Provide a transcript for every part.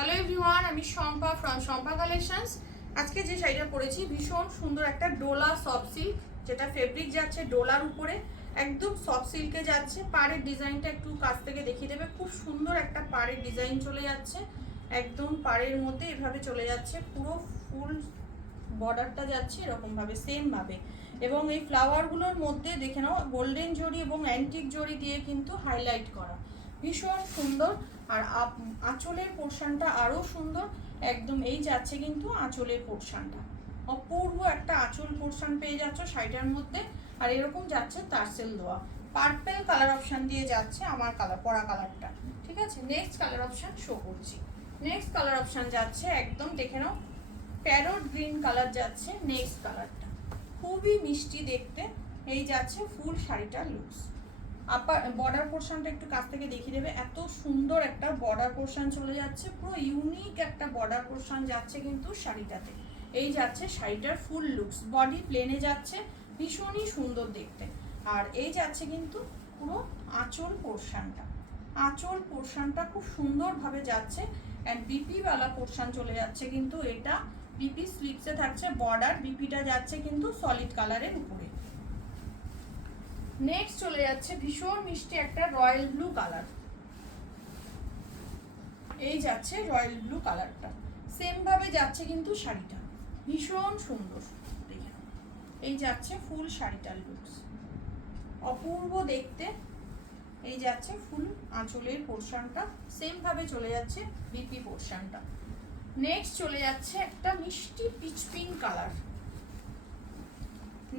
Hello everyone, আমি Shampa from Shampa collections. আজকে যে শাড়িটা পরেছি ভীষণ সুন্দর একটা ডোলা সফট সিল্ক, যেটা ফেব্রিক যাচ্ছে ডোলার উপরে, একদম সফট সিল্কে যাচ্ছে। পাড়ের ডিজাইনটা একটু কাছ থেকে দেখিয়ে দেবে। খুব সুন্দর একটা পাড়ের ডিজাইন চলে যাচ্ছে, একদম পাড়ের মধ্যে এভাবে চলে যাচ্ছে, পুরো ফুল বর্ডারটা যাচ্ছে এরকমভাবে সেমভাবে। এবং এই ফ্লাওয়ারগুলোর মধ্যে দেখে নাও গোল্ডেন জরি এবং অ্যান্টিক জরি দিয়ে কিন্তু হাইলাইট করা, ভীষণ সুন্দর। আর আঁচলের পোর্শনটা আরও সুন্দর, একদম এই যাচ্ছে কিন্তু আঁচলের পোর্শনটা, অপূর্ব একটা আঁচল পোর্শন পেয়ে যাচ্ছ শাড়িটার মধ্যে। আর এরকম যাচ্ছে টার্সেল দেওয়া, পার্পেল কালার অপশান দিয়ে যাচ্ছে আমার কালার পরা কালারটা। ঠিক আছে, নেক্সট কালার অপশান শো করছি। নেক্সট কালার অপশান যাচ্ছে একদম দেখে নাও প্যারট গ্রিন কালার যাচ্ছে নেক্সট কালারটা, খুবই মিষ্টি দেখতে। এই যাচ্ছে ফুল শাড়িটার লুকস। আপার বর্ডার পোর্শনটা একটু কাছ থেকে দেখিয়ে দেবে, এত সুন্দর একটা বর্ডার পোর্শন চলে যাচ্ছে, পুরো ইউনিক একটা বর্ডার পোর্শন যাচ্ছে কিন্তু শাড়িটাতে। এই যাচ্ছে শাড়িটার ফুল লুকস, বডি প্লেনে যাচ্ছে, ভীষণই সুন্দর দেখতে। আর এই যাচ্ছে কিন্তু পুরো আঁচল পোর্শনটা, আঁচল পোর্শনটা খুব সুন্দরভাবে যাচ্ছে। অ্যান্ড বিপিওয়ালা পোর্শন চলে যাচ্ছে কিন্তু এটা, বিপি স্লিপসে থাকছে বর্ডার, বিপিটা যাচ্ছে কিন্তু সলিড কালারের উপরে। নেক্সট চলে যাচ্ছে ভীষণ মিষ্টি একটা রয়্যাল ব্লু কালার। এই যাচ্ছে রয়্যাল ব্লু কালারটা, সেম ভাবে যাচ্ছে কিন্তু শাড়িটা, ভীষণ সুন্দর দেখে। এই যাচ্ছে ফুল শাড়িটার লুকস, অপূর্ব দেখতে। এই যাচ্ছে ফুল আঁচলের পোর্শনটা, সেম ভাবে চলে যাচ্ছে বিপি পোর্শনটা। নেক্সট চলে যাচ্ছে একটা মিষ্টি পিচ পিঙ্ক কালার।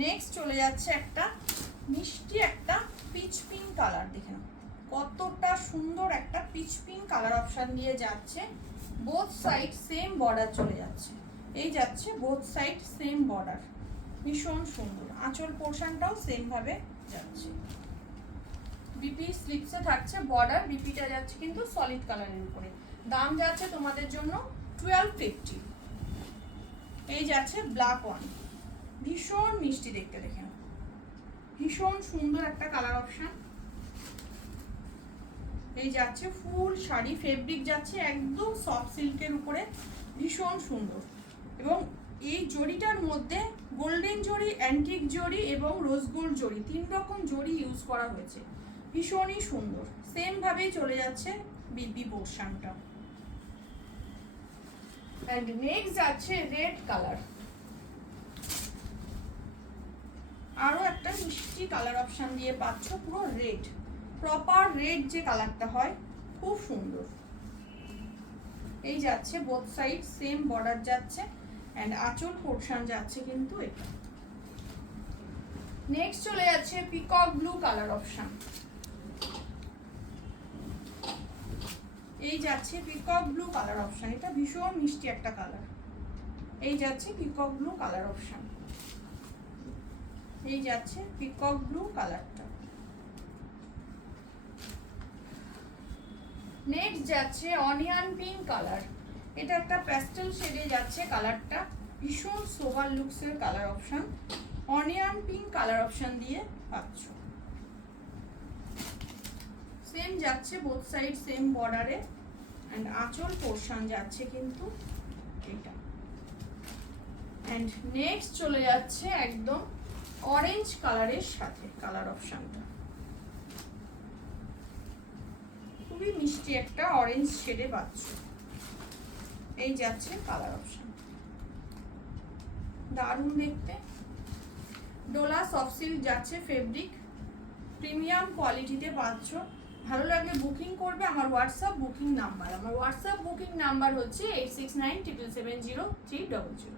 নেক্সট চলে যাচ্ছে একটা মিষ্টি একটা পিচ পিঙ্ক কালার, দেখে নাও কতটা সুন্দর একটা পিচ পিঙ্ক কালার অপশান দিয়ে যাচ্ছে। বোথ সাইড সেম বর্ডার চলে যাচ্ছে, এই যাচ্ছে বোথ সাইড সেম বর্ডার, ভীষণ সুন্দর। আঁচল পোর্শনটাও সেম ভাবে যাচ্ছে, বিপি স্লিপসে থাকছে বর্ডার, বিপিটা যাচ্ছে কিন্তু সলিড কালারের উপরে। দাম যাচ্ছে তোমাদের জন্য 1250। এই যাচ্ছে ব্ল্যাক ওয়ান, ভীষণ মিষ্টি দেখতে, দেখে নাও ভীষণ সুন্দর একটা কালার অপশন। এই যাচ্ছে ফুল শাড়ি, ফেব্রিক যাচ্ছে একদম সফট সিল্কের উপরে, ভীষণ সুন্দর। এবং এই জরিটার মধ্যে গোল্ডেন জরি, অ্যান্টিক জরি এবং রোজ গোল্ড জরি, 3 রকম জরি ইউজ করা হয়েছে, ভীষণই সুন্দর। সেম ভাবেই চলে যাচ্ছে বিপি পোর্শনটা। অ্যান্ড নেক্সট যাচ্ছে রেড কালার, আরো একটা মিষ্টি কালার অপশন দিয়ে পাচ্ছ, পুরো রেড, প্রপার রেড যে কালারটা হয়, খুব সুন্দর। এই যাচ্ছে বোথ সাইড সেম বর্ডার যাচ্ছে, এন্ড আঁচল পোর্শন যাচ্ছে কিন্তু এটা। নেক্সট চলে যাচ্ছে পিকক ব্লু কালার অপশন। এই যাচ্ছে পিকক ব্লু কালার অপশন, এটা ভীষণ মিষ্টি একটা কালার। এই যাচ্ছে পিকক ব্লু কালার অপশন, এই যাচ্ছে পিকক ব্লু কালারটা। নেক্সট যাচ্ছে অনিয়ন পিঙ্ক কালার, এটা একটা প্যাস্টেল শেডে যাচ্ছে কালারটা, ভীষণ সোবার লুকসের colour option. Onion pink colour option দিয়ে পাচ্ছ, সেম যাচ্ছে বোথ সাইড সেম বর্ডারে, অ্যান্ড আঁচল পোর্শন যাচ্ছে কিন্তু এটা। অ্যান্ড নেক্সট চলে যাচ্ছে একদম অরেঞ্জ কালারের সাথে কালার অপশনটা, খুবই মিষ্টি একটা অরেঞ্জ শেডে পাচ্ছ। এই যাচ্ছে কালার অপশন, দারুণ দেখতে। ডোলা সফট সিল্ক যাচ্ছে ফেব্রিক, প্রিমিয়াম কোয়ালিটিতে পাচ্ছ। ভালো লাগলে বুকিং করবে। আমার হোয়াটসঅ্যাপ বুকিং নাম্বার হচ্ছে 8697770300।